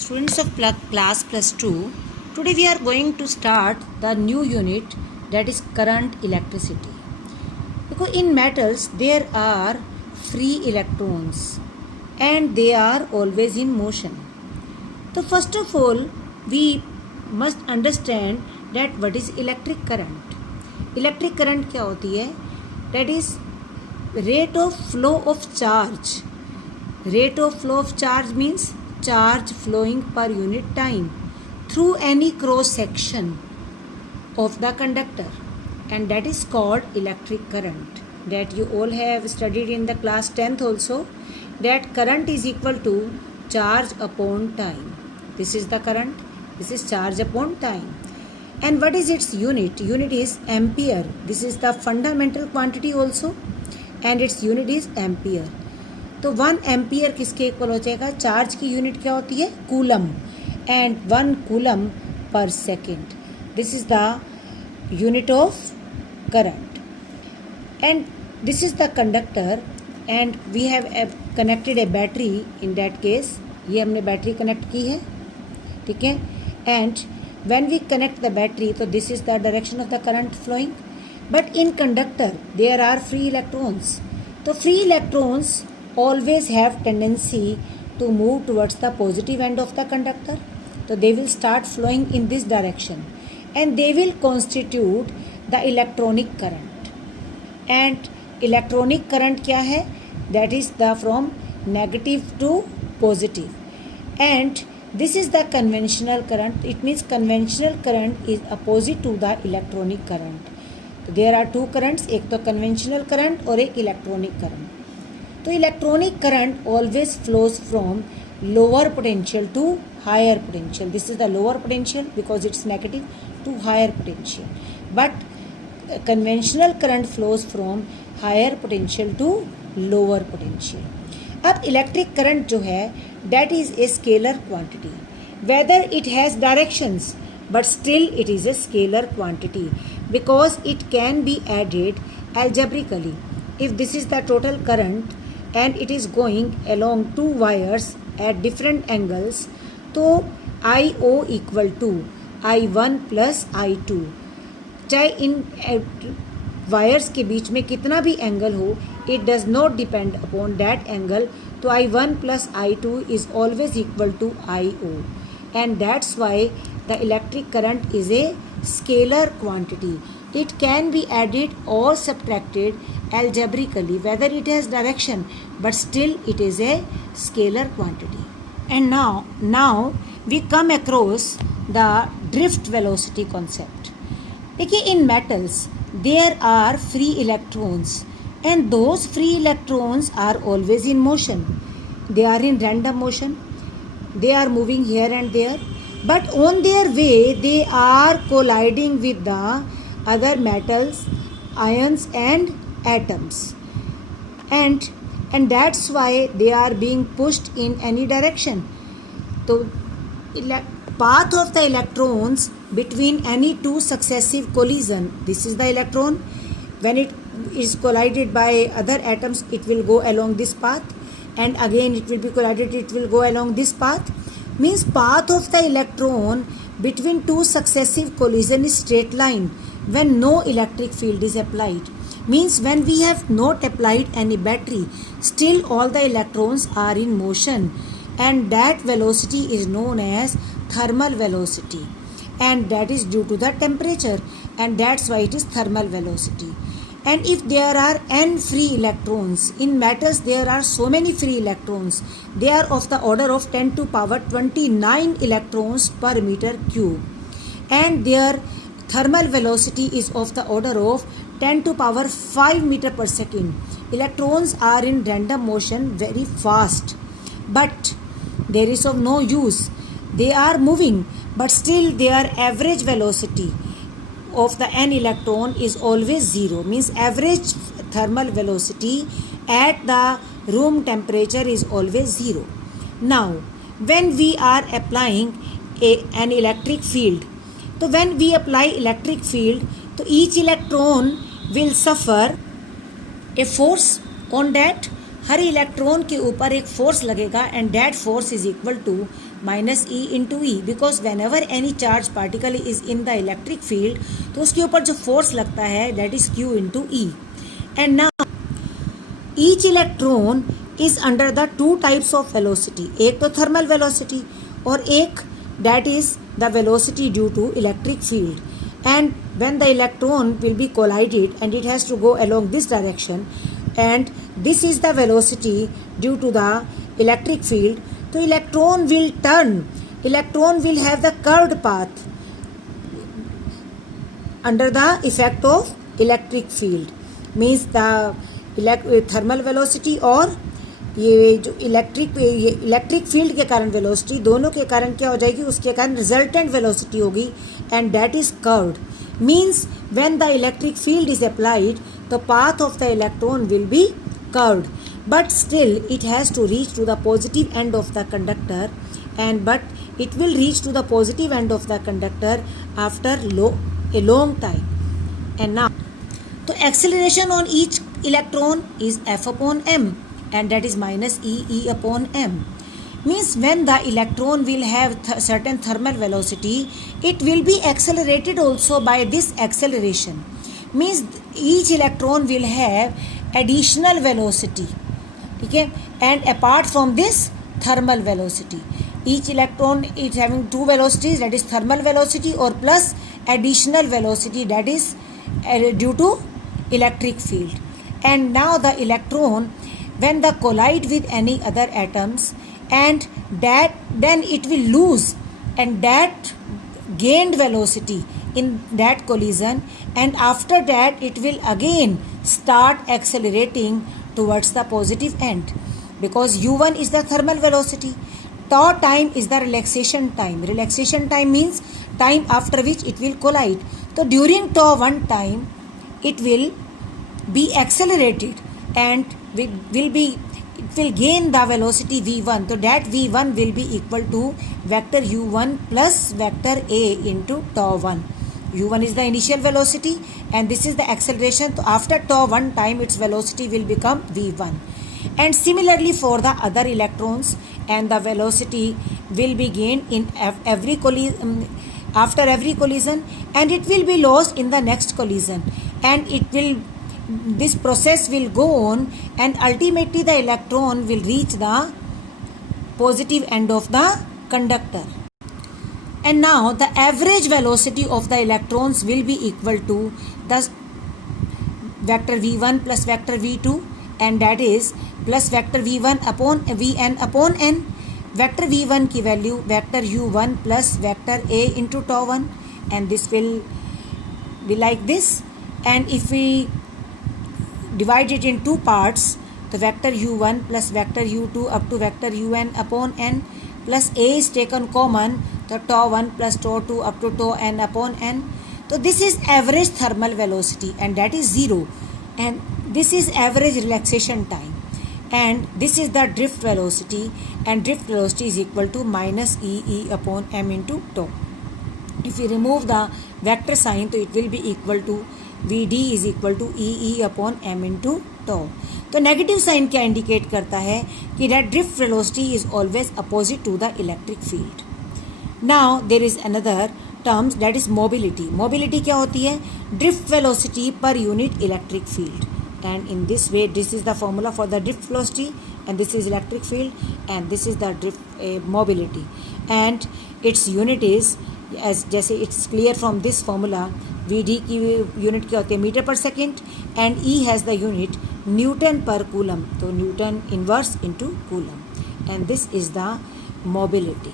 Students of class plus 2, today we are going to start the new unit, that is current electricity. Because in metals there are free electrons and they are always in motion. So first of all we must understand that what is electric current. Electric current क्या होती है? That is rate of flow of charge. Rate of flow of charge means charge flowing per unit time through any cross section of the conductor, and that is called electric current. That you all have studied in the class 10th also, that current is equal to charge upon time. This is the current, this is charge upon time. And what is its unit? Unit is ampere. This is the fundamental quantity also, and its unit is ampere. तो 1 ampere किसके equal हो जाएगा? Charge की unit क्या होती है? Coulomb. And 1 coulomb per second. This is the unit of current. And this is the conductor and we have connected a battery. In that case ये हमने बैटरी कनेक्ट की है, ठीक है. And when we connect the battery, तो this is the direction of the current flowing. But in conductor there are free electrons. तो free electrons always have tendency to move towards the positive end of the conductor. So they will start flowing in this direction and they will constitute the electronic current. And electronic current क्या है? That is the from negative to positive. And this is the conventional current. It means conventional current is opposite to the electronic current. So there are two currents, एक तो conventional current और एक electronic current. तो electronic current always flows from lower potential to higher potential. This is the lower potential because it's negative to higher potential. But conventional current flows from higher potential to lower potential. अब electric current जो है that is a scalar quantity. Whether it has directions but still it is a scalar quantity because it can be added algebraically. If this is the total current and it is going along two wires at different angles, तो I0 equal to I1 plus I2. चाहे इन wires के बीच में कितना भी angle हो, it does not depend upon that angle. तो I1 plus I2 is always equal to I0, and that's why the electric current is a scalar quantity. It can be added or subtracted algebraically, whether it has direction, but still it is a scalar quantity. And now we come across the drift velocity concept. देखिए, in metals there are free electrons and those free electrons are always in motion. They are in random motion. They are moving here and there, but on their way they are colliding with the other metals, ions and atoms, and that's why they are being pushed in any direction. So path of the electrons between any two successive collision, this is the electron. When it is collided by other atoms, it will go along this path, and again it will be collided, it will go along this path. Means path of the electron between two successive collision is straight line when no electric field is applied. Means when we have not applied any battery, still all the electrons are in motion, and that velocity is known as thermal velocity, and that is due to the temperature, and that's why it is thermal velocity. And if there are n free electrons, in metals there are so many free electrons, they are of the order of 10 to power 29 electrons per meter cube, and their thermal velocity is of the order of 10 to power 5 meter per second. Electrons are in random motion very fast, but there is of no use. They are moving, but still their average velocity of the n electron is always zero. Means average thermal velocity at the room temperature is always zero. Now when we are applying an electric field, तो when we apply electric field, तो each electron will suffer a force on that. हर electron के ऊपर एक force लगेगा, and that force is equal to minus e into e, because whenever any charge particle is in the electric field तो उसके ऊपर जो force लगता है that is q into e. And now each electron is under the two types of velocity, एक तो thermal velocity और एक that is the velocity due to electric field. And when the electron will be collided and it has to go along this direction, and this is the velocity due to the electric field, so electron will turn, electron will have the curved path under the effect of electric field, means the thermal velocity और ये जो electric field के कारण velocity, दोनों के कारण क्या हो जाएगी, उसके कारण रिजल्टेंट वेलोसिटी होगी and that is curved. Means when the electric field is applied the path of the electron will be curved, but still it has to reach to the positive end of the conductor and but it will reach to the positive end of the conductor after a long time. And now तो acceleration on each electron is F upon m, and that is minus E upon m. Means when the electron will have certain thermal velocity, it will be accelerated also by this acceleration. Means each electron will have additional velocity, okay, and apart from this thermal velocity, each electron is having two velocities, that is thermal velocity or plus additional velocity that is due to electric field. And now the electron when they collide with any other atoms, and that then it will lose and that gained velocity in that collision, and after that it will again start accelerating towards the positive end, because u1 is the thermal velocity, tau time is the relaxation time. Relaxation time means time after which it will collide. So during tau 1 time it will be accelerated and it will gain the velocity v1. So that v1 will be equal to vector u1 plus vector a into tau 1. u1 is the initial velocity and this is the acceleration. So after tau 1 time its velocity will become v1. And similarly for the other electrons, and the velocity will be gained in every collision, after every collision, and it will be lost in the next collision, and this process will go on, and ultimately the electron will reach the positive end of the conductor. And now the average velocity of the electrons will be equal to the vector v1 plus vector v2, and that is plus vector v1 upon vn upon n. Vector v1 की value vector u1 plus vector a into tau 1, and this will be like this. And if we divide it in two parts, the vector u1 plus vector u2 up to vector un upon n, plus a is taken common, the tau 1 plus tau 2 up to tau n upon n. So this is average thermal velocity and that is 0, and this is average relaxation time, and this is the drift velocity, and drift velocity is equal to minus e upon m into tau. If we remove the vector sign, so it will be equal to vd is equal to e upon m into tau. तो negative sign क्या indicate करता है कि that drift velocity is always opposite to the electric field. Now there is another terms that is mobility. Mobility क्या होती है? Drift velocity per unit electric field. And in this way, this is the formula for the drift velocity, and this is electric field, and this is the drift mobility, and its unit is as जैसे it's clear from this formula, vd की unit क्या होती है? Metre पर second, and e has the unit Newton पर coulomb, तो Newton inverse into coulomb, and this is the mobility.